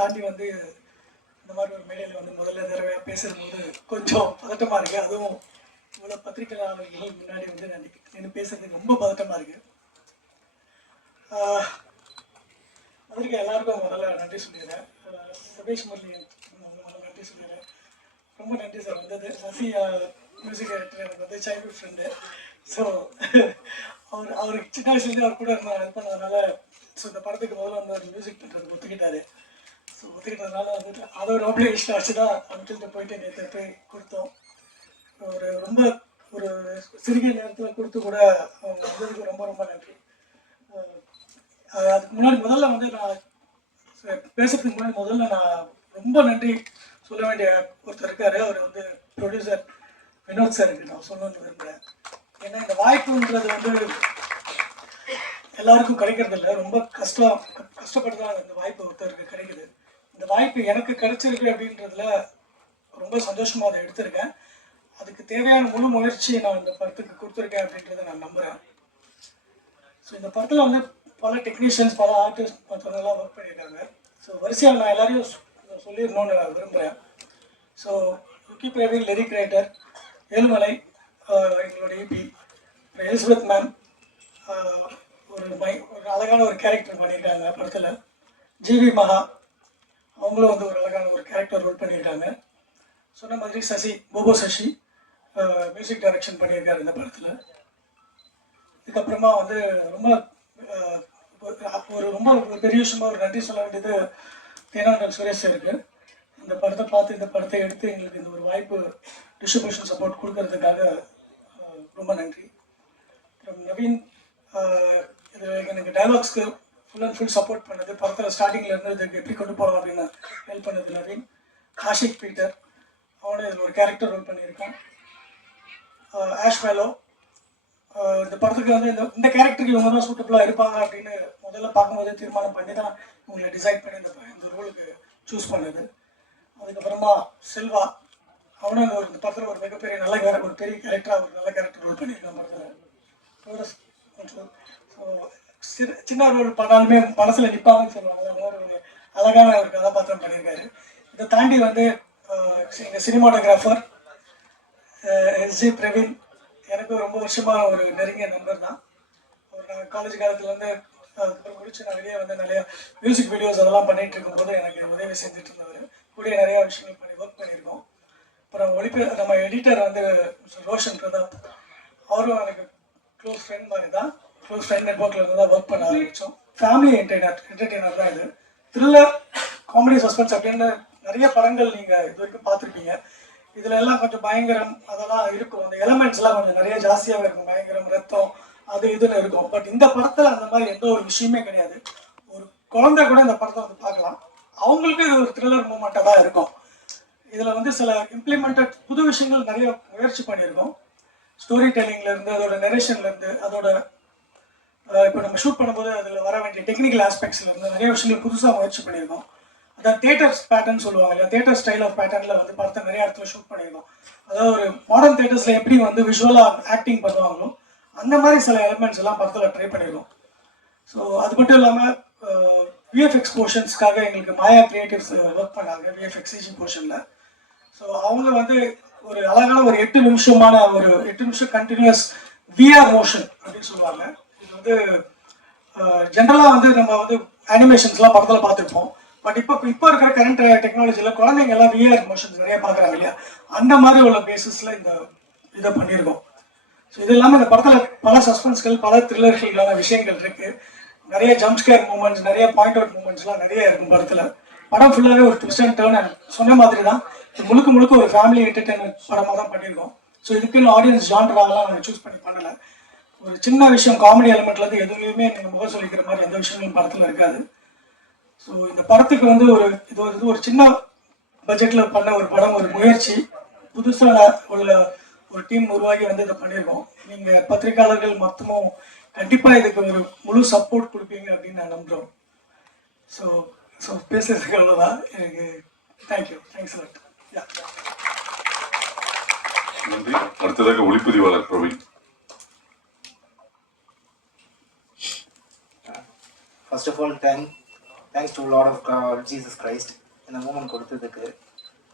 தாண்டி வந்து இந்த மாதிரி ஒரு மேடையில் வந்து முதல்ல தடவையாக பேசும்போது கொஞ்சம் பதட்டமாக இருக்குது அதுவும் இவ்வளோ பத்திரிகையாளர்கள் முன்னாடி வந்து நான் நின்று பேசுறதுக்கு ரொம்ப பதட்டமாக இருக்குது அதற்கு எல்லாருக்கும் முதல்ல நன்றி சொல்லிடுறேன். ஆஹ் சதீஷ் முரளி முதல்ல நன்றி சொல்லிடுறேன். ரொம்ப நன்றி சார். வந்தது சசி மியூசிக் டைரக்டர் எனக்கு வந்து சைல்ட்ஹுட் ஃப்ரெண்டு ஸோ அவர் அவருக்கு சின்ன வயசுலேருந்து அவர் கூட இருந்தால் இது பண்ணதுனால ஸோ இந்த படத்துக்கு முதல்ல வந்து அவர் மியூசிக் பண்ணுறது ஒத்துக்கிட்டாரு. ஸோ ஒத்துக்கிட்டதுனால வந்துட்டு அதை ஒரு அப்ளிகேஷன் வச்சு தான் அங்கிள்கிட்ட போயிட்டு நேற்று போய் கொடுத்தோம். ஒரு ரொம்ப ஒரு சிறுகிய நேரத்தில் கொடுத்து கூட அவங்க வந்ததுக்கு ரொம்ப ரொம்ப நன்றி. அதுக்கு முன்னாடி முதல்ல வந்து நான் பேசுறதுக்கு முன்னாடி முதல்ல நான் ரொம்ப நன்றி சொல்ல வேண்டிய ஒருத்தர் இருக்காரு. அவர் வந்து ப்ரொடியூசர் வினோத் சாருக்கு நான் சொல்லணும்னு விரும்புகிறேன் ஏன்னா இந்த வாய்ப்புன்றது வந்து எல்லாருக்கும் கிடைக்கிறது இல்லை ரொம்ப கஷ்டம் கஷ்டப்பட்டு தான் இந்த வாய்ப்பு ஒருத்தருக்கு கிடைக்குது. இந்த வாய்ப்பு எனக்கு கிடைச்சிருக்கு அப்படின்றதுல ரொம்ப சந்தோஷமா அதை எடுத்திருக்கேன். அதுக்கு தேவையான முழு முயற்சியை நான் இந்த படத்துக்கு கொடுத்துருக்கேன் அப்படின்றத நான் நம்புகிறேன் ஸோ இந்த படத்தில் வந்து பல டெக்னீஷியன்ஸ் பல ஆர்டிஸ்ட் மற்றவங்கெல்லாம் ஒர்க் பண்ணியிருக்காங்க. ஸோ வரிசையாக நான் எல்லாரையும் சொல்லிடணும்னு நான் விரும்புகிறேன் so Rukki Praveen lyric writer Ezhumalai எங்களுடைய எங்களோட ஏபி எலிசபெத் மேம் ஒரு மை ஒரு அழகான ஒரு கேரக்டர் பண்ணியிருக்காங்க படத்தில். ஜிவி மகா அவங்களும் வந்து ஒரு அழகான ஒரு கேரக்டர் ரோல் பண்ணியிருக்காங்க. சொன்ன மாதிரி சசி போபோ சசி மியூசிக் டைரக்ஷன் பண்ணியிருக்காரு இந்த படத்தில். இதுக்கப்புறமா வந்து ரொம்ப ஒரு- ரொம்ப ஒரு பெரிய விஷயமா ஒரு நன்றி சொல்ல வேண்டியது தேனாண்டன் சுரேஷ் இருக்கு இந்த படத்தை பார்த்து இந்த படத்தை எடுத்து எங்களுக்கு இந்த ஒரு வாய்ப்பு டிஸ்ட்ரிபியூஷன் சப்போர்ட் கொடுக்கறதுக்காக ரொம்ப நன்றி. அப்புறம் நவீன் இது எனக்கு டைலாக்ஸ்க்கு ஃபுல் அண்ட் ஃபுல் சப்போர்ட் பண்ணது. படத்தில் ஸ்டார்டிங்கில் இருந்து இதுக்கு எப்படி கொண்டு போகலாம் அப்படின்னு ஹெல்ப் பண்ணது நவீன். காஷிக் பீட்டர். அவனும் இதில் ஒரு கேரக்டர் ரோல் பண்ணியிருக்கான். ஆஷ் மேலோ இந்த படத்துக்கு வந்து இந்த இந்த கேரக்டருக்கு இவங்க தான் சூட்டபுளாக இருப்பாங்க அப்படின்னு முதல்ல பார்க்கும்போதே தீர்மானம் பண்ணி தான் இவங்களை டிசைட் பண்ணி இந்த இந்த ரோலுக்கு சூஸ் பண்ணது. அதுக்கப்புறமா செல்வா. அவனும் ஒரு இந்த படத்தில் ஒரு மிகப்பெரிய நல்ல கேரக்டர் ஒரு பெரிய கேரக்டராக ஒரு நல்ல கேரக்டர் ரோல் பண்ணியிருக்கான் படத்தில். ஸோ சின்ன சின்ன ரோல் பண்ணாலுமே மனசில் நிற்பாங்கன்னு சொல்லுவாங்க. ஒரு அழகான ஒரு கதாபாத்திரம் பண்ணியிருக்காரு. இதை தாண்டி வந்து ஆஹ் எங்கள் சினிமாட்டோகிராஃபர் எஸ்ஜி பிரவீன் எனக்கு ரொம்ப வருஷமா ஒரு நெருங்கிய நண்பர் தான். அவர் நான் காலேஜ் காலத்துலேருந்து அதுக்கப்புறம் முடிச்சு நான் வெளியே வந்து நிறைய மியூசிக் வீடியோஸ் அதெல்லாம் பண்ணிட்டு இருக்கும்போது எனக்கு உதவி செஞ்சுட்டு இருந்தவர். கூடிய நிறைய விஷயங்கள் பண்ணி ஒர்க் பண்ணியிருக்கோம். அப்புறம் ஒளிப்பு நம்ம எடிட்டர் வந்து ரோஷன் பிரதாப். அவரும் எனக்கு க்ளோஸ் ஃப்ரெண்ட் மாதிரி தான். க்ளோஸ் ஃப்ரெண்ட் நெட்ஒர்க்கில் இருந்து தான் ஒர்க் பண்ண ஆரம்பித்தோம் ஃபேமிலி என்டர்டைனர் என்டர்டெய்னர் தான் இது. த்ரில்லர் காமெடி சஸ்பென்ஸ் அப்படின்னு நிறைய படங்கள் நீங்கள் இது வரைக்கும் பார்த்துருப்பீங்க. இதில் எல்லாம் கொஞ்சம் பயங்கரம் அதெல்லாம் இருக்கும். அந்த எலமெண்ட்ஸ்லாம் கொஞ்சம் நிறைய ஜாஸ்தியாகவே இருக்கும். பயங்கரம் ரத்தம் அது இதுன்னு இருக்கும். பட் இந்த படத்தில் அந்த மாதிரி எந்த ஒரு விஷயமே கிடையாது. ஒரு குழந்தை கூட இந்த படத்தை வந்து பார்க்கலாம். அவங்களுக்கும் இது ஒரு த்ரில்லர் மூமெண்ட்டாக தான் இருக்கும். இதில் வந்து சில இம்ப்ளிமெண்டட் புது விஷயங்கள் நிறைய முயற்சி பண்ணியிருக்கோம். ஸ்டோரி டெல்லிங்லேருந்து அதோட நெரேஷன்லேருந்து அதோட இப்போ நம்ம ஷூட் பண்ணும்போது அதில் வர வேண்டிய டெக்னிக்கல் ஆஸ்பெக்ட்ஸில் இருந்து நிறைய விஷயங்கள் புதுசாக முயற்சி பண்ணியிருக்கோம். அதான் தேட்டர் பேட்டர்ன் சொல்லுவாங்க இல்லையா? தேட்டர் ஸ்டைல் ஆஃப் பேட்டர்னில் வந்து படத்தை நிறைய இடத்துல ஷூட் பண்ணியிருக்கோம். அதாவது ஒரு மாடர்ன் தேட்டர்ஸில் எப்படி வந்து விஷுவலாக ஆக்டிங் பண்ணுவாங்களோ அந்த மாதிரி சில எலிமெண்ட்ஸ் எல்லாம் படத்தில் ட்ரை பண்ணியிருக்கோம். ஸோ அது மட்டும் இல்லாமல் விஎஃப்எக்ஸ் போர்ஷன்ஸ்க்காக எங்களுக்கு மாயா கிரியேட்டிவ்ஸ் ஒர்க் பண்ணாங்க விஎஃப்எக்ஸ் சிஜி போர்ஷனில் ஸோ அவங்க வந்து ஒரு அழகான ஒரு எட்டு நிமிஷமான ஒரு எட்டு நிமிஷம் கண்டினியூஸ் விஆர் மோஷன் அப்படின்னு சொல்லுவாங்க. வந்து ஜென்ரலாக வந்து நம்ம வந்து அனிமேஷன்ஸ்லாம் படத்தில் பார்த்துருப்போம். பட் இப்போ இப்போ இருக்கிற கரண்ட் டெக்னாலஜியில் குழந்தைங்க எல்லாம் விஆர் மோஷன்ஸ் நிறைய பார்க்குறாங்க இல்லையா? அந்த மாதிரி உள்ள பேசிஸில் இந்த இதை பண்ணியிருக்கோம் ஸோ இது இல்லாமல் இந்த படத்தில் பல சஸ்பென்ஸ்கள் பல த்ரில்லர்களான விஷயங்கள் இருக்கு. நிறைய ஜம்ப்ஸ்கேர் மூமெண்ட்ஸ் நிறைய பாயிண்ட் அவுட் மூமெண்ட்ஸ்லாம் நிறைய இருக்கும் படத்தில். படம் ஃபுல்லாகவே ஒரு ட்விஸ்ட் அண்ட் டேர்ன் சொன்ன மாதிரி தான் முழுக்க முழுக்க ஒரு ஃபேமிலி என்டர்டைன்மெண்ட் படமாக தான் பண்ணியிருக்கோம் ஸோ இதுக்குன்னு ஆடியன்ஸ் ஜான்ராகலாம் நாங்கள் சூஸ் பண்ணி பண்ணலை. ஒரு சின்ன விஷயம் காமெடி எலிமெண்ட்லேருந்து எதுவுமே நீங்கள் முகம் சொல்லிக்கிற மாதிரி எந்த விஷயங்களும் படத்தில் இருக்காது. ஸோ இந்த படத்துக்கு வந்து ஒரு இது வந்து இது ஒரு சின்ன பட்ஜெட்டில் பண்ண ஒரு படம் ஒரு முயற்சி. புதுசாக உள்ள ஒரு டீம் உருவாகி வந்து இதை பண்ணியிருக்கோம் நீங்கள் பத்திரிகையாளர்கள் மொத்தமும் கண்டிப்பாக இதுக்கு ஒரு முழு சப்போர்ட் கொடுப்பீங்க அப்படின்னு நான் நம்புகிறோம் ஸோ ஸோ பேசுறதுக்கு அவ்வளோதான் எனக்கு தேங்க்யூ தேங்க்ஸ் யா நன்றி. அடுத்ததாக ஒளிப்பதிவாளர் Praveen. First of all thank thanks to lord of Jesus Christ இந்த மூமெண்ட் கொடுத்ததுக்கு.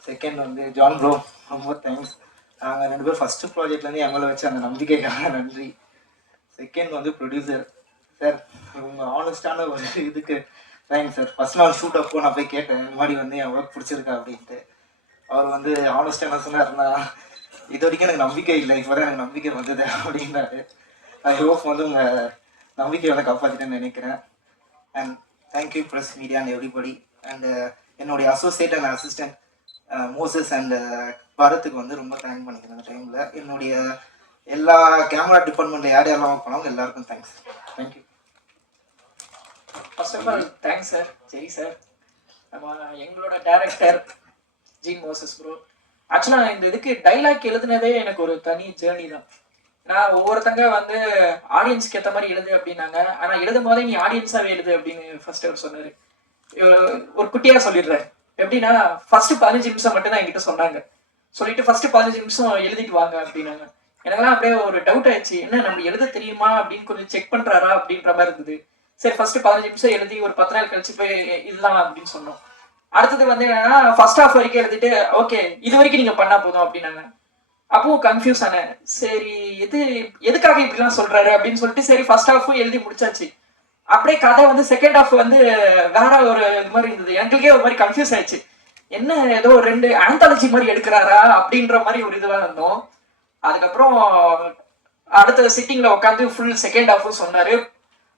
செகண்ட் வந்து ஜான் ப்ரோ ரொம்ப தேங்க்ஸ் நாங்கள் ரெண்டு பேரும் ஃபஸ்ட்டு ப்ராஜெக்ட்லேருந்து எங்களை வச்சு அந்த நம்பிக்கைக்காக நன்றி. செகண்ட் வந்து ப்ரொடியூசர் சார் உங்கள் ஆனஸ்டான ஒரு இதுக்கு தேங்க்ஸ் சார் ஃபஸ்ட் நாள் ஷூட் அப்போ நான் போய் கேட்டேன் இந்த மாதிரி வந்து என் ஒர்க் பிடிச்சிருக்கா? அப்படின்ட்டு. அவர் வந்து ஆனஸ்டாக என்ன சொன்னார்னா இது வரைக்கும் எனக்கு நம்பிக்கை இல்லை. இப்போ தான் எனக்கு நம்பிக்கை வந்தது அப்படின்னாரு. ஐ ஹோப் வந்து உங்கள் நம்பிக்கை வந்து காப்பாற்றிட்டேன்னு நினைக்கிறேன். And thank you press media and everybody and என்னுடைய associate and assistant Moses and பரத்துக்கு வந்து ரொம்ப தேங்க் பண்ணிக்கிறேன் அந்த டைமில் என்னுடைய எல்லா கேமரா டிபார்ட்மெண்ட்டில் யார் யாரெல்லாம் ஒர்க் பண்ணாங்க எல்லாருக்கும் thanks thank you first of all thanks sir சரி சார் நம்ம எங்களோட டேரக்டர் ஜீன் மோசஸ் ப்ரோ ஆக்சுவலாக இந்த இதுக்கு டைலாக் எழுதுனதே எனக்கு ஒரு தனி ஜேர்னி தான். நான் ஒவ்வொருத்தங்க வந்து ஆடியன்ஸ்க்கு ஏற்ற மாதிரி எழுது அப்படின்னாங்க. ஆனால் எழுதும் போதே நீ ஆடியன்ஸாகவே எழுது அப்படின்னு ஃபர்ஸ்ட் அவர் சொன்னார். ஒரு குட்டியாக சொல்லிடுறேன் எப்படின்னா ஃபர்ஸ்ட் பதினஞ்சு நிமிஷம் மட்டும் தான் என்கிட்ட சொன்னாங்க. சொல்லிட்டு ஃபர்ஸ்ட் பதினஞ்சு நிமிஷம் எழுதிட்டு வாங்க அப்படின்னாங்க. எனக்கெல்லாம் அப்படியே ஒரு டவுட் ஆயிடுச்சு. என்ன நம்ம எழுத தெரியுமா அப்படின்னு கொஞ்சம் செக் பண்றாரா அப்படின்ற மாதிரி இருந்தது. சரி ஃபர்ஸ்ட் பதினஞ்சு நிமிஷம் எழுதி ஒரு பத்து நாள் கழிச்சு போய் இதுதான் அப்படின்னு சொன்னோம். அடுத்தது வந்து என்னன்னா ஃபர்ஸ்ட் ஹாஃப் வரைக்கும் எழுதிட்டு ஓகே இது வரைக்கும் நீங்க பண்ணா போதும் அப்படின்னாங்க. அப்பவும் கன்ஃபியூஸ் ஆனேன். சரி எது எதுக்காக இப்படிலாம் சொல்றாரு அப்படின்னு சொல்லிட்டு சரி ஃபர்ஸ்ட் ஹாஃபும் எழுதி முடிச்சாச்சு. அப்படியே கதை வந்து செகண்ட் ஹாஃப் வந்து வேற ஒரு இது மாதிரி இருந்தது. எங்களுக்கே ஒரு மாதிரி கன்ஃபியூஸ் ஆயிடுச்சு. என்ன ஏதோ ஒரு ரெண்டு ஆந்தாலஜி மாதிரி எடுக்கிறாரா அப்படின்ற மாதிரி ஒரு இதுவாக இருந்தோம். அதுக்கப்புறம் அடுத்த சிட்டிங்ல உட்காந்து ஃபுல் செகண்ட் ஹாஃபும் சொன்னாரு.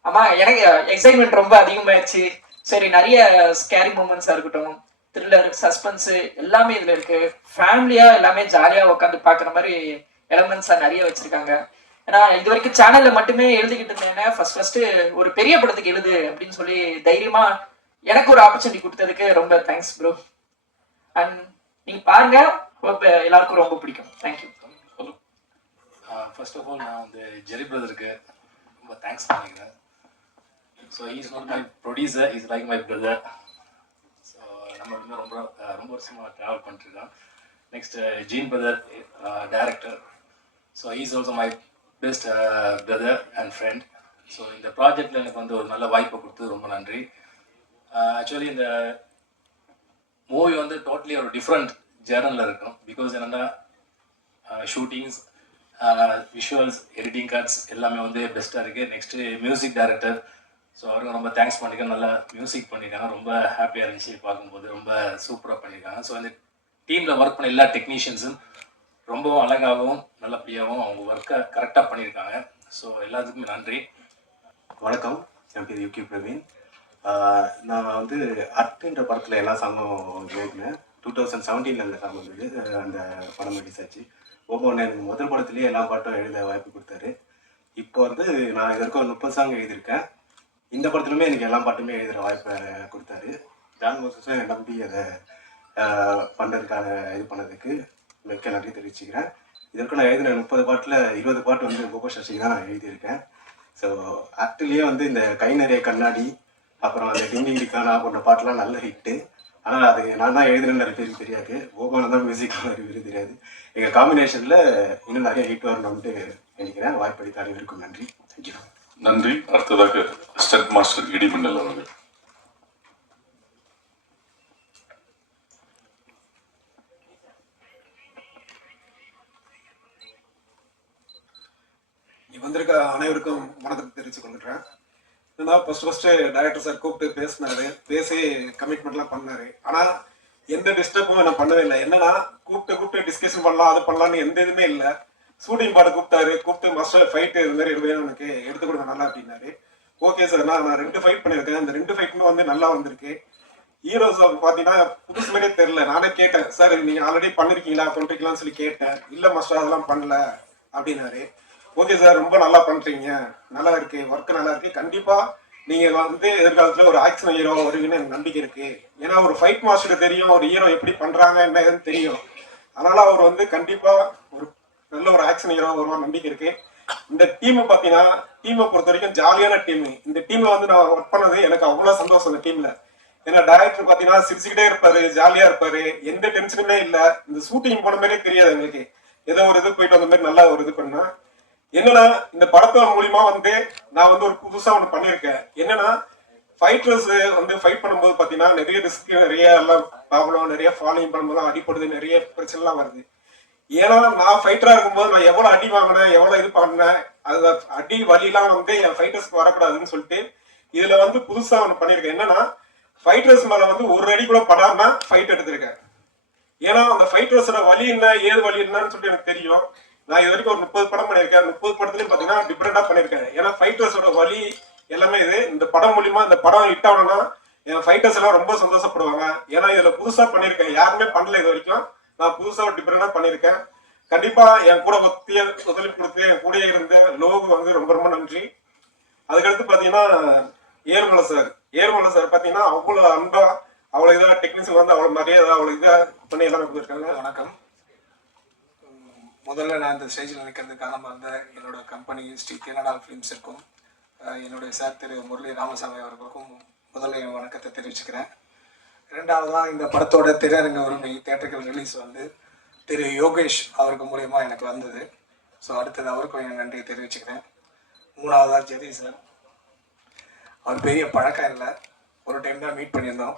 ஆமா எனக்கு எக்ஸைட்மெண்ட் ரொம்ப அதிகமாயிருச்சு. சரி நிறைய ஸ்கேரி மூமெண்ட்ஸா இருக்கட்டும். த்ரில்லர் சஸ்பென்ஸ் எல்லாமே இதுல இருக்கு. ஃபேமிலியா எல்லாமே ஜாலியா உட்காந்து பாக்குற மாதிரி எலமெண்ட்ஸாக நிறைய வச்சிருக்காங்க. ஏன்னா இது வரைக்கும் சேனல்ல மட்டுமே எழுதிக்கிட்டு இருந்தேன் ஃபர்ஸ்ட் ஃபர்ஸ்ட் ஒரு பெரிய படத்துக்கு எழுது அப்படின்னு சொல்லி தைரியமா எனக்கு ஒரு ஆப்பர்ச்சுனிட்டி கொடுத்ததுக்கு ரொம்ப தேங்க்ஸ் ப்ரோ அண்ட் நீங்க பாருங்க எல்லாருக்கும் ரொம்ப பிடிக்கும். தேங்க்யூ ஃபர்ஸ்ட் ஆஃப் ஆல் நான் வந்து ஜெரி பிரதருக்கு ரொம்ப தேங்க்ஸ் பண்ணிக்கிறேன். So is not my producer is like my brother so ரொம்ப ரொம்ப வருஷமாக ட்ராவல் பண்ணிட்டுருக்கேன் next Gene brother director so is also my best brother and friend so இந்த ப்ராஜெக்டில் எனக்கு வந்து ஒரு நல்ல வாய்ப்பை கொடுத்தது ரொம்ப நன்றி. ஆக்சுவலி இந்த மூவி வந்து டோட்டலி ஒரு டிஃப்ரெண்ட் ஜேர்னலில் இருக்கும். பிகாஸ் என்னென்னா ஷூட்டிங்ஸ் விஷுவல்ஸ் எடிட்டிங் கார்ட்ஸ் எல்லாமே வந்து பெஸ்ட்டாக இருக்குது நெக்ஸ்ட்டு மியூசிக் டைரக்டர் ஸோ அவருக்கு ரொம்ப தேங்க்ஸ் பண்ணிக்க நல்லா மியூசிக் பண்ணியிருக்காங்க ரொம்ப ஹாப்பியாக இருந்துச்சு பார்க்கும்போது. ரொம்ப சூப்பராக பண்ணியிருக்காங்க ஸோ அந்த டீமில் ஒர்க் பண்ண எல்லா டெக்னீஷியன்ஸும் ரொம்பவும் அழகாகவும் நல்லபடியாகவும் அவங்க ஒர்க்கை கரெக்டாக பண்ணியிருக்காங்க ஸோ எல்லாத்துக்குமே நன்றி. வணக்கம். என் பேர் யூகே பிரவீன். நான் வந்து அர்த்துன்ற படத்தில் எல்லா சாங்கும் எழுதினேன் டூ தௌசண்ட் செவன்டீனில் அந்த சாங் வந்தது. அந்த படம் ரிலீஸ் ஆச்சு. ஒவ்வொன்று எனக்கு முதல் படத்துலேயே எல்லா பாட்டும் எழுத வாய்ப்பு கொடுத்தாரு. இப்போ வந்து நான் இது வரைக்கும் முப்பது சாங் எழுதியிருக்கேன். இந்த படத்துலையுமே எனக்கு எல்லா பாட்டுமே எழுதுகிற வாய்ப்பை கொடுத்தாரு. ஜான் மோசஸும் என்னை நம்பி அதை பண்ணுறதுக்கான இது பண்ணதுக்கு மிக்க நன்றி தெரிவிச்சுக்கிறேன். இதற்கு நான் எழுதின முப்பது பாட்டில் இருபது பாட்டு வந்து கோபோ சசிக்கு தான் நான் எழுதியிருக்கேன். ஸோ ஆக்சுவலியே வந்து இந்த கை நிறைய கண்ணாடி அப்புறம் அந்த டிங்கிடிக்கானா போன்ற பாட்டெலாம் நல்ல ஹிட்டு ஆனால் அது நான் தான் எழுதுறேன்னு நிறைய பேருக்கு தெரியாது. கோபாலம் தான் மியூசிக் நிறைய பேருக்கு தெரியாது எங்கள் காம்பினேஷனில் இன்னும் நிறைய ஹிட் வரணும்ட்டு நினைக்கிறேன். வாய்ப்பளித்த அனைவருக்கும் நன்றி. தேங்க்யூ நன்றி. அடுத்ததாக அசிஸ்டன்ட் மாஸ்டர் இடிமின்னல் அவர்கள். வந்திருக்க அனைவருக்கும் வணக்கத்தை தெரிவித்துக் கொள்கிறேன். என்னன்னா ஃபர்ஸ்ட் ஃபர்ஸ்ட் டைரக்டர் சார் கூப்பிட்டு பேசினாரு. பேசி கமிட்மெண்ட்லாம் பண்ணாரு. ஆனால் எந்த டிஸ்டர்பும் நான் பண்ணவே இல்லை. என்னன்னா கூப்பிட்டு கூப்பிட்டு டிஸ்கஷன் பண்ணலாம் அது பண்ணலாம்னு எந்த இதுவுமே இல்லை. ஷூட்டிங் பாட்டு கூப்பிட்டாரு. கூப்பிட்டு மாஸ்டர் ஃபைட்டு இது மாதிரி வேணும் எனக்கு எடுத்து கொடுங்க நல்லா அப்படின்னாரு. ஓகே சார் நான் நான் ரெண்டு ஃபைட் பண்ணியிருக்கேன். அந்த ரெண்டு ஃபைட்டுமே வந்து நல்லா வந்திருக்கு. ஹீரோஸ் பார்த்தீங்கன்னா புதுசு மாதிரியே தெரில நானே கேட்டேன் சார் நீங்கள் ஆல்ரெடி பண்ணிருக்கீங்களா? பண்ணுறீங்களான்னு சொல்லி கேட்டேன். இல்லை மாஸ்டர் அதெல்லாம் பண்ணல. அப்படின்னாரு. ஓகே சார் ரொம்ப நல்லா பண்ணுறீங்க நல்லா இருக்கு. ஒர்க் நல்லா இருக்கு. கண்டிப்பாக நீங்கள் வந்து எதிர்காலத்தில் ஒரு ஆக்ஷன் ஹீரோ வருவீங்கன்னு எனக்கு நம்பிக்கை இருக்கு. ஏன்னா ஒரு ஃபைட் மாஸ்டருக்கு தெரியும் ஒரு ஹீரோ எப்படி பண்ணுறாங்க என்னதுன்னு தெரியும். அதனால் அவர் வந்து கண்டிப்பாக ஒரு நல்ல ஒரு ஆக்ஷன் ஹீரோ வருவான்னு நம்பிக்கை இருக்குது இந்த டீம் பாத்தீங்கன்னா டீமை பொறுத்த வரைக்கும் ஜாலியான டீம் இந்த டீம்ல வந்து நான் ஒர்க் பண்ணது எனக்கு அவ்வளவு சந்தோஷம் இந்த டீம்ல ஏன்னா டைரக்டர் பாத்தீங்கன்னா சிரிச்சுக்கிட்டே இருப்பாரு ஜாலியா இருப்பாரு. எந்த டென்ஷனுமே இல்ல. இந்த ஷூட்டிங் போன மாதிரியே தெரியாது எங்களுக்கு. ஏதோ ஒரு இது போயிட்டு வந்த மாதிரி நல்லா ஒரு இது பண்ணா. என்னன்னா இந்த படத்தோட மூலியமா வந்து நான் வந்து ஒரு புதுசா ஒன்னு பண்ணிருக்கேன் என்னன்னா ஃபைட்டர்ஸ் வந்து ஃபைட் பண்ணும்போது பாத்தீங்கன்னா நிறைய ரிஸ்க் நிறைய எல்லாம் ப்ராப்ளம் நிறைய ஃபாலோயிங் பண்ணும்போது அடிப்படுது நிறைய பிரச்சனைலாம் வருது. ஏன்னா நான் ஃபைட்டரா இருக்கும்போது நான் எவ்வளவு அடி வாங்கினேன் எவ்வளவு இது பண்ணேன் அது அடி வழியெல்லாம் வந்து என் ஃபைட்டர்ஸ்க்கு வரக்கூடாதுன்னு சொல்லிட்டு இதுல வந்து புதுசா ஒன்று பண்ணியிருக்கேன். என்னன்னா ஃபைட்டர்ஸ் மேல வந்து ஒரு அடி கூட படாம ஃபைட் எடுத்திருக்கேன். ஏன்னா அந்த ஃபைட்டர்ஸோட வலி என்ன ஏது வலி என்னன்னு சொல்லிட்டு எனக்கு தெரியும். நான் இது வரைக்கும் ஒரு முப்பது படம் பண்ணியிருக்கேன். முப்பது படத்துலயும் பாத்தீங்கன்னா டிஃப்ரெண்டா பண்ணியிருக்கேன். ஏன்னா ஃபைட்டர்ஸோட வலி எல்லாமே இது. இந்த படம் மூலியமா இந்த படம் ஹிட் ஆகணும்னா என் ஃபைட்டர்ஸ் எல்லாம் ரொம்ப சந்தோஷப்படுவாங்க. ஏன்னா இதுல புதுசா பண்ணியிருக்கேன். யாருமே பண்ணல இது வரைக்கும். நான் புதுசாக ஒரு டிஃப்ரெண்டாக பண்ணியிருக்கேன் கண்டிப்பாக என் கூட ஒத்திய ஒத்துழைப்பு கொடுத்து என் கூடயே இருந்த லோகு வந்து ரொம்ப ரொம்ப நன்றி. அதுக்கடுத்து பார்த்தீங்கன்னா ஏர்மலை சார் ஏர்மலை சார் பார்த்தீங்கன்னா அவ்வளோ அன்பா அவ்வளோ இதாக டெக்னீஷியன் வந்து அவ்வளோ மரியாதை அவ்வளோ இதாக பண்ணி எல்லாமே கொடுத்துருக்காங்க. வணக்கம். முதல்ல நான் இந்த ஸ்டேஜில் நிற்கிறது காரணமாக இருந்த என்னோட கம்பெனி ஸ்ரீ கனடா ஃபிலிம்ஸ் இருக்கும். என்னுடைய சார் திரு முரளி ராமசாமி அவர்களுக்கும் முதல்ல என் வணக்கத்தை தெரிவிச்சுக்கிறேன். ரெண்டாவதாக இந்த படத்தோட திரையரங்க உரிமை தேட்டர்கள் ரிலீஸ் வந்து திரு யோகேஷ் அவருக்கு மூலயமா எனக்கு வந்தது. ஸோ அடுத்தது அவருக்கும் என் நன்றியை தெரிவிச்சுக்கிறேன். மூணாவதாக ஜெரி சார். அவர் பெரிய பழக்கம் இல்லை. ஒரு டைம் தான் மீட் பண்ணியிருந்தோம்.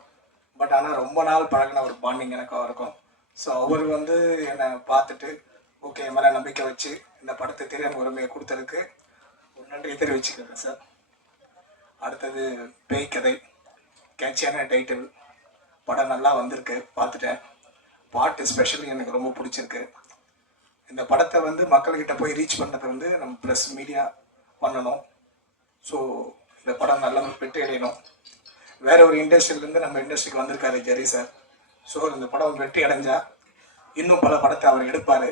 பட் ஆனால் ரொம்ப நாள் பழகின ஒரு பாண்டிங் எனக்கு அவருக்கும். ஸோ அவர் வந்து என்னை பார்த்துட்டு ஓகே என் மேலே நம்பிக்கை வச்சு இந்த படத்தை திரையரங்க உரிமையை கொடுத்ததுக்கு ஒரு நன்றியை தெரிவிச்சுக்கிறேன் சார். அடுத்தது பேய் கதை கேட்சியான டைட்டில் படம் நல்லா வந்திருக்கு பார்த்துட்டேன். பாட்டு ஸ்பெஷலி எனக்கு ரொம்ப பிடிச்சிருக்கு. இந்த படத்தை வந்து மக்கள்கிட்ட போய் ரீச் பண்ணுறது வந்து நம்ம ப்ளஸ் மீடியா பண்ணணும். ஸோ இந்த படம் நல்லா வெற்றி அடையணும் வேற ஒரு இண்டஸ்ட்ரியிலேருந்து நம்ம இண்டஸ்ட்ரிக்கு வந்திருக்காரு ஜெரி சார் ஸோ இந்த படம் வெற்றி அடைஞ்சா இன்னும் பல படத்தை அவர் எடுப்பார்.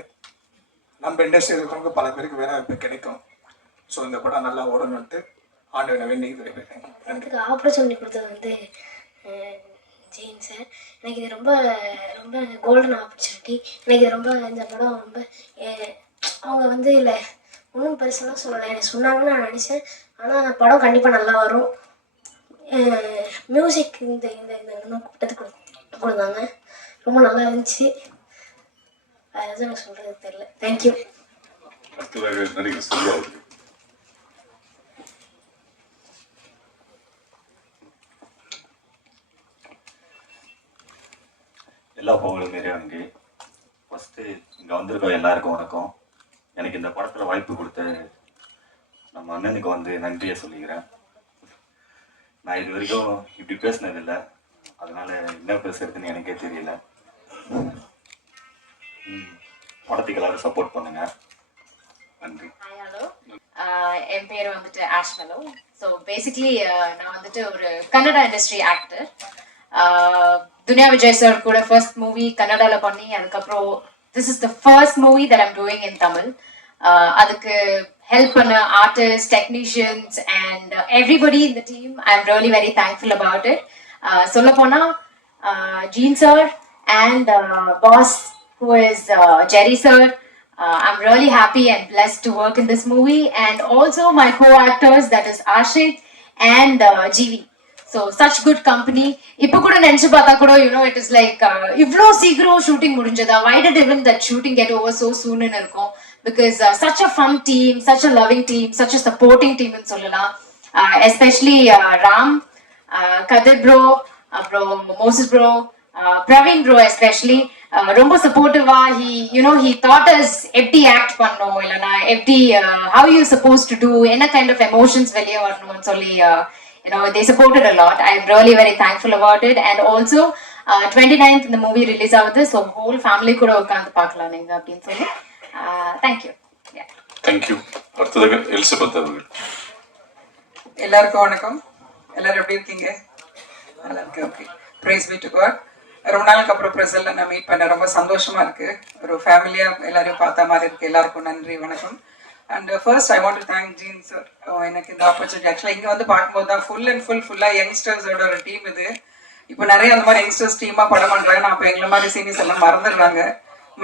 நம்ம இண்டஸ்ட்ரியில் இருக்கிறவங்க பல பேருக்கு வேலை வாய்ப்பு கிடைக்கும். ஸோ இந்த படம் நல்லா ஓடணுன்ட்டு ஆண்டு வேண்டி விடைபெறுகிறேன் நன்றி. ஆப்பர்ச்சுனிட்டி கொடுத்தது வந்து ஜெயின் சார். எனக்கு இது ரொம்ப ரொம்ப கோல்டன் ஆப்பர்ச்சுனிட்டி எனக்கு இது ரொம்ப இந்த படம் ரொம்ப அவங்க வந்து இல்லை ஒன்றும் பெருசெல்லாம் சொல்லலை. எனக்கு சொன்னாங்கன்னு நான் நினச்சேன். ஆனால் படம் கண்டிப்பாக நல்லா வரும். மியூசிக் இந்த இந்த இந்த கூட்டத்து கொடு கொடுத்தாங்க. ரொம்ப நல்லா இருந்துச்சு. வேறு எதுவும் எனக்கு சொல்கிறது தெரில தேங்க்யூ அடுத்ததாக நடிகர் எல்லா புகழும் இறைவனுக்கு ஃபஸ்ட்டு இங்கே வந்திருக்கோம் எல்லாருக்கும் வணக்கம். எனக்கு இந்த படத்தில் வாய்ப்பு கொடுத்த நம்ம அண்ணனுக்கு வந்து நன்றியை சொல்லிக்கிறேன். நான் இது வரைக்கும் இப்படி பேசினதில்லை. அதனால் என்ன பேசுறதுன்னு எனக்கே தெரியல. படத்துக்கு எல்லாரும் சப்போர்ட் பண்ணுங்க. நன்றி. ஹலோ என் பேர் வந்துட்டு ஆஷ்மலோ ஸோ பேசிக்லி நான் வந்துட்டு ஒரு Kannada industry actor Duniya Vijay sir கூட ஃபர்ஸ்ட் மூவி கன்னடால பண்ணி அதுக்கப்புறம் this is the first movie that I'm doing in Tamil அதுக்கு ஹெல்ப் பண்ண ஆர்டிஸ்ட் டெக்னீஷியன்ஸ் அண்ட் எவ்ரிபடி இந்த team I am really very thankful about it சொல்ல போனா Gene sir and boss who is uh, Jerry sir. Uh, I'm really happy and blessed to work in this movie, and also my co-actors that is Ashit and uh, GV. So such good company இப்போ கூட நினச்சி பார்த்தா கூட you know it is like இவ்வளோ சீக்கிரம் shooting முடிஞ்சதா why did even that shooting get over so சூன்னு இருக்கும் because such a fun team such a loving team such a supporting டீம்னு சொல்லலாம் எஸ்பெஷலி ராம் கதிர் ப்ரோ அப்புறம் Moses bro Praveen bro especially ரொம்ப சப்போர்ட்டிவா he you know he தாட்டஸ் எப்படி act பண்ணும் இல்லைனா எப்படி how you suppose to do என்ன கைண்ட் ஆஃப் எமோஷன்ஸ் வெளியே வரணும்னு சொல்லி you know they supported a lot I am really very thankful about it and also twenty ninth இந்த மூவி ரிலீஸ் ஆகுது. ஸோ ஹோல் ஃபேமிலி கூட உட்காந்து பார்க்கலாம் நீங்க அப்படின்னு சொல்லி தேங்க்யூ தேங்க்யூ அடுத்ததாக எலிசபெத் அவர்கள். எல்லாருக்கும் வணக்கம். எல்லாரும் எப்படி இருக்கீங்க? நல்லா இருக்கு okay praise me to God ரொம்ப நாளுக்கு அப்புறம் ப்ரெசல்ல நான் மீட் பண்ண ரொம்ப சந்தோஷமா இருக்கு. ஒரு ஃபேமிலியா எல்லாரையும் பார்த்த மாதிரி இருக்கு. எல்லாருக்கும் நன்றி வணக்கம். And first I want to thank Gene sir எனக்கு இந்த ஆப்பர்ச்சுனிட்டி ஆக்சுவலாக இங்கே வந்து பார்க்கும்போது தான் ஃபுல் அண்ட் ஃபுல் ஃபுல்லாக யங்ஸ்டர்ஸோட ஒரு டீம் இது. இப்போ நிறைய அந்த மாதிரி யங்ஸ்டர்ஸ் டீமாக படம் பண்ணுறாங்க நான் இப்போ எங்களை மாதிரி சீனியர்ஸ் எல்லாம் மறந்துடுறாங்க.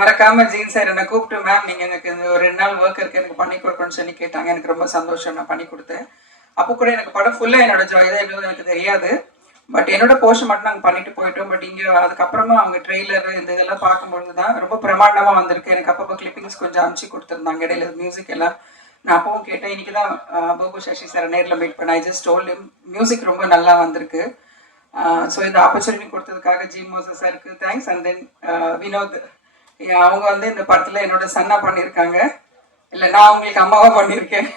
மறக்காம ஜீன் சார் என்னை கூப்பிட்டு மேம் நீங்கள் எனக்கு இந்த ஒரு ரெண்டு நாள் ஒர்க் இருக்கு. எனக்கு பண்ணி கொடுக்கணும்னு சொல்லி கேட்டாங்க. எனக்கு ரொம்ப சந்தோஷம். நான் பண்ணி கொடுத்தேன். அப்போ கூட எனக்கு படம் ஃபுல்லாக என்னோட ஜாய் தான் என்னது எனக்கு தெரியாது. பட் என்னோட போர்ஷன் மட்டும் நாங்கள் பண்ணிட்டு போயிட்டோம். பட் இங்கே அதுக்கப்புறமா அவங்க ட்ரெய்லர் இந்த இதெல்லாம் பார்க்கும்பொழுது தான் ரொம்ப பிரமாண்டமாக வந்திருக்கு. எனக்கு அப்பப்போ கிளிப்பிங்ஸ் கொஞ்சம் அமுச்சு கொடுத்துருந்தாங்க. இடையில மியூசிக் எல்லாம் நான் அப்பவும் கேட்டேன். இன்னைக்கு தான் போகு சசி சார் நேரில் மீட் பண்ண ஐ ஜஸ்ட் டோல் மியூசிக் ரொம்ப நல்லா வந்திருக்கு. ஸோ இந்த ஆப்பர்ச்சுனிட்டி கொடுத்ததுக்காக ஜி மோசஸ் சாருக்கு தேங்க்ஸ் அண்ட் தென் வினோத் அவங்க வந்து இந்த படத்தில் என்னோட சன்னா பண்ணியிருக்காங்க இல்லை நான் உங்களுக்கு அம்மாவா பண்ணியிருக்கேன்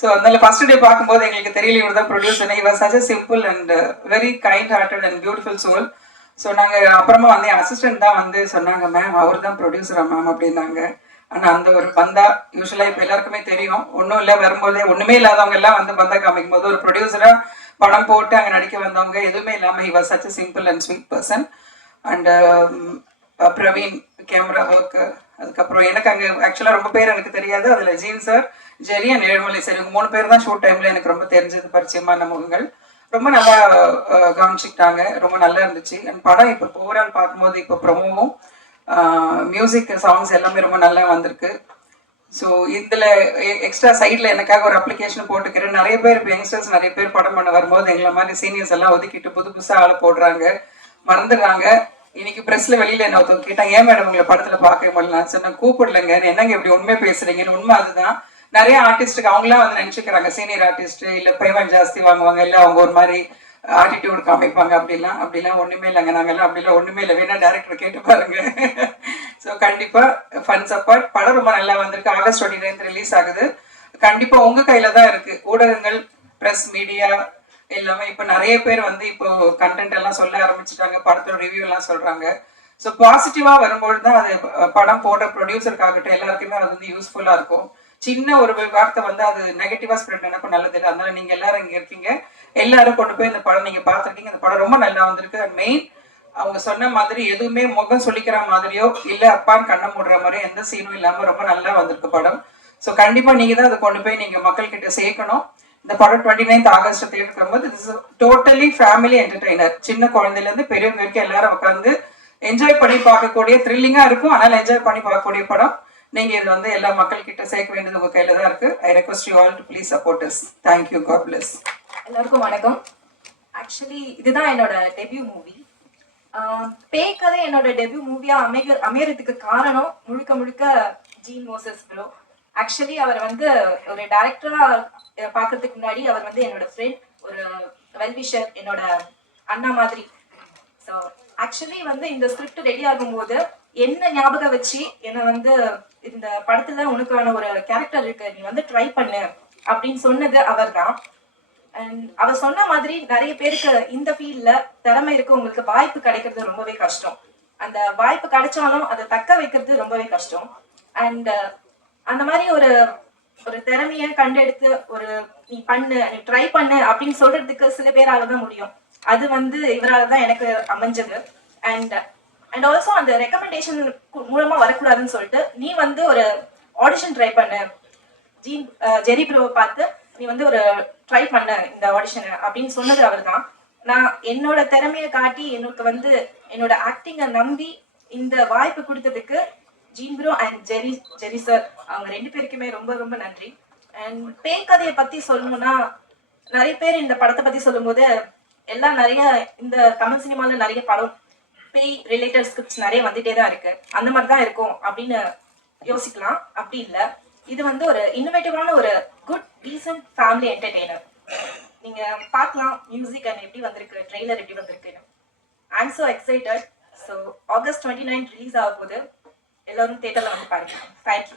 ஸோ அதனால ஃபர்ஸ்ட் டே பார்க்கும்போது எங்களுக்கு தெரியல இவர் தான் ப்ரொடியூசர் இவர் such simple and very kind hearted and beautiful soul so நாங்கள் அப்புறமா வந்து என் அசிஸ்டன்ட் தான் வந்து சொன்னாங்க மேம் அவர் தான் ப்ரொடியூசரா மேம் அப்படின்னாங்க. ஆனால் அந்த ஒரு பந்தா யூஸ்வலாக இப்போ எல்லாருக்குமே தெரியும். ஒன்றும் இல்லை வரும்போதே ஒன்றுமே இல்லாதவங்க எல்லாம் வந்து பந்தா காமிக்கும் போது ஒரு ப்ரொடியூசராக படம் போட்டு அங்கே நடிக்க வந்தவங்க எதுவுமே இல்லாமல் இவர் such simple and sweet person and Praveen camera work அதுக்கப்புறம் எனக்கு அங்கே ஆக்சுவலாக ரொம்ப பேர் எனக்கு தெரியாது. அதில் Gene sir Jerry and Ezhumalai sir இவங்க மூணு பேர் தான் ஷூட் டைமில் எனக்கு ரொம்ப தெரிஞ்சது பரிச்சயமான முகங்கள். ரொம்ப நல்லா கவனிச்சுக்கிட்டாங்க ரொம்ப நல்லா இருந்துச்சு. அண்ட் படம் இப்போ ஓவரால் பார்க்கும்போது இப்போ ப்ரொமோவும் மியூசிக் சாங்ஸ் எல்லாமே ரொம்ப நல்லா வந்திருக்கு. ஸோ இதில் எக்ஸ்ட்ரா சைடில் எனக்காக ஒரு அப்ளிகேஷன் போட்டுக்கிறேன். நிறைய பேர் இப்போ யங்ஸ்டர்ஸ் நிறைய பேர் படம் பண்ண வரும்போது எங்களை மாதிரி சீனியர்ஸ் எல்லாம் ஒதுக்கிட்டு புது புதுசாக ஆளை போடுறாங்க. மறந்துடுறாங்க. இன்னைக்கு பிரஸ்ல வெளியில என்ன ஒருத்தவங்க கேட்டாங்க ஏன் மேடம் உங்களை படத்துல பார்க்க முடியல? நான் சொன்னேன் கூப்பிடலங்க. என்னங்க இப்படி உண்மை பேசுறீங்கன்னு? உண்மை அதுதான். நிறைய ஆர்டிஸ்ட்டுக்கு அவங்களாம் வந்து நினைச்சுக்கிறாங்க. சீனியர் ஆர்டிஸ்ட் இல்ல பேமெண்ட் ஜாஸ்தி வாங்குவாங்க இல்ல அவங்க ஒரு மாதிரி ஆட்டிடியூட் காமிப்பாங்க. அப்படிலாம் அப்படிலாம் ஒண்ணுமே இல்லைங்க. நாங்கெல்லாம் அப்படிலாம் ஒண்ணுமே இல்லை. வேணா டேரக்டர் கேட்டு பாருங்க. ஸோ கண்டிப்பா ஃபன்ஸ் அப்பார்ட் படம் ரொம்ப நல்லா வந்திருக்கு. ஆகஸ்ட் டுவெண்ட்டி நைன்த் ரிலீஸ் ஆகுது. கண்டிப்பா உங்க கையில தான் இருக்கு. ஊடகங்கள் பிரஸ் மீடியா எல்லாமே இப்போ நிறைய பேர் வந்து இப்போ கண்டென்ட் எல்லாம் சொல்ல ஆரம்பிச்சிட்டாங்க படத்தோட ரிவ்யூ எல்லாம் சொல்றாங்க. ஸோ பாசிட்டிவாக வரும்பொழுது தான் அது படம் போடுற ப்ரொடியூசருக்காகட்டும் எல்லாருக்குமே அது வந்து யூஸ்ஃபுல்லாக இருக்கும். சின்ன ஒரு வார்த்தை வந்து அது நெகட்டிவாக ஸ்ப்ரெட் எனக்கும் நல்லது இல்லை. அதனால நீங்கள் எல்லாரும் இங்கே இருக்கீங்க. எல்லாரும் கொண்டு போய் இந்த படம் நீங்கள் பார்த்துருக்கீங்க. இந்த படம் ரொம்ப நல்லா வந்திருக்கு. அண்ட் மெயின் அவங்க சொன்ன மாதிரி எதுவுமே முகம் சொல்லிக்கிற மாதிரியோ இல்லை அப்பான்னு கண்ணை மூடுற மாதிரியோ எந்த சீனும் இல்லாமல் ரொம்ப நல்லா வந்திருக்கு படம். ஸோ கண்டிப்பாக நீங்கள் தான் அதை கொண்டு போய் நீங்கள் மக்கள்கிட்ட சேர்க்கணும். இந்த படம் டுவெண்ட்டி நைன்த் ஆகஸ்ட் தேட்டருக்கு வரும்போது இட்ஸ் டோட்டலி ஃபேமிலி என்டர்டைனர் சின்ன குழந்தையிலேருந்து பெரியவங்க வரைக்கும் எல்லாரும் உட்காந்து என்ஜாய் பண்ணி பார்க்கக்கூடிய த்ரில்லிங்காக இருக்கும். ஆனால் என்ஜாய் பண்ணி பார்க்கக்கூடிய படம். நீங்க இது வந்து எல்லா மக்கள் கிட்ட சேர்க்க வேண்டியது உங்கள் கையில தான் இருக்கு. I request you all to please support us thank you God bless எல்லாருக்கும் வணக்கம். ஆக்சுவலி இதுதான் என்னோட டெபியூ மூவி பேய் கதை என்னோட டெபியூ மூவியாக அமைக அமையறதுக்கு காரணம் முழுக்க முழுக்க ஜீன் மோசஸ் ப்ரோ ஆக்சுவலி அவர் வந்து ஒரு டைரக்டரா பார்க்கறதுக்கு முன்னாடி அவர் வந்து என்னோட ஃப்ரெண்ட் ஒரு வெல்விஷர் என்னோட அண்ணா மாதிரி. ஸோ ஆக்சுவலி வந்து இந்த ஸ்கிரிப்ட் ரெடி ஆகும்போது என்ன ஞாபகம் வச்சு என்னை வந்து இந்த படத்துல உனக்கான ஒரு கேரக்டர் இருக்கு நீ வந்து ட்ரை பண்ணு அப்படின்னு சொன்னது அவர் தான் அண்ட் அவர் சொன்ன மாதிரி நிறைய பேருக்கு இந்த ஃபீல்ட்ல திறமை இருக்கு உங்களுக்கு வாய்ப்பு கிடைக்கிறது ரொம்பவே கஷ்டம். அந்த வாய்ப்பு கிடைச்சாலும் அதை தக்க வைக்கிறது ரொம்பவே கஷ்டம். அண்ட் அந்த மாதிரி ஒரு ஒரு திறமைய கண்டெடுத்து ஒரு நீ பண்ணு நீ ட்ரை பண்ணு அப்படின்னு சொல்றதுக்கு சில பேரால தான் முடியும். அது வந்து இவரால் தான் எனக்கு அமைஞ்சது. அண்ட் அண்ட் ஆல்சோ அந்த ரெக்கமெண்டேஷன் மூலமா வரக்கூடாதுன்னு சொல்லிட்டு நீ வந்து ஒரு ஆடிஷன் ட்ரை பண்ணு. ஜீன் ஜெரி ப்ரோவை பார்த்து நீ வந்து ஒரு ட்ரை பண்ண இந்த ஆடிஷனை அப்படின்னு சொன்னது அவர் தான் நான் என்னோட திறமையை காட்டி எனக்கு வந்து என்னோட ஆக்டிங்கை நம்பி இந்த வாய்ப்பு கொடுத்ததுக்கு Gene bro and Jerry Jerry sir அவங்க ரெண்டு பேருக்குமே ரொம்ப ரொம்ப நன்றி. அண்ட் பேய் கதையை பத்தி சொல்லணும்னா நிறைய பேர் இந்த படத்தை பத்தி சொல்லும்போது எல்லாம் நிறைய இந்த தமிழ் சினிமால நிறைய படம் பேய் ரிலேட்டட் ஸ்கிரிப்ட்ஸ் நிறைய வந்துட்டே தான் இருக்கு. அந்த மாதிரி தான் இருக்கும் அப்படின்னு யோசிக்கலாம். அப்படி இல்லை. இது வந்து ஒரு இன்னோவேட்டிவான ஒரு குட் டீசன்ட் ஃபேமிலி என்டர்டெய்னர் நீங்க பார்க்கலாம் மியூசிக் அண்ட் எப்படி வந்திருக்கு ட்ரெய்லர் எப்படி வந்திருக்குன்னு. I'm so excited so August twenty nine release ஆக போகுது. எல்லாரும் தேட்டர்ல வந்து பாருங்க தேங்க்யூ